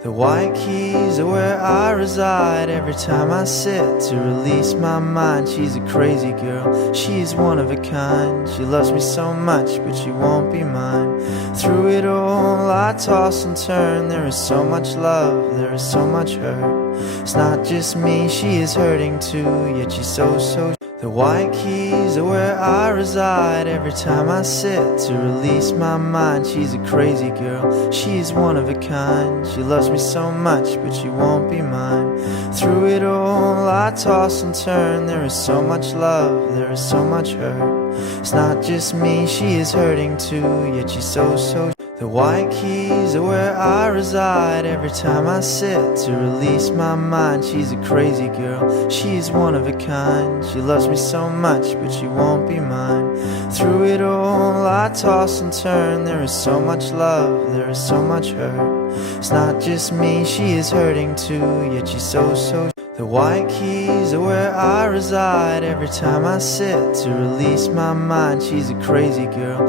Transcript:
The white keys are where I reside. Every time I sit to release my mind. She's a crazy girl, she's one of a kind. She loves me so much, but she won't be mine. Through it all I toss and turn. There is so much love, there is so much hurt. It's not just me, she is hurting too. Yet she's so. The white keys are where I reside. Every time I sit to release my mind. She's a crazy girl, she's one of a kind. She loves me so much, but she won't be mine. Through it all I toss and turn. There is so much love, there is so much hurt. It's not just me, she is hurting too. Yet she's so. The white keys are where I reside. Every time I sit to release my mind. She's a crazy girl, she's one of a kind. She loves me so much, but she won't be mine. Through it all I toss and turn. There is so much love, there is so much hurt. It's not just me, she is hurting too. Yet she's so. The white keys are where I reside. Every time I sit to release my mind. She's a crazy girl.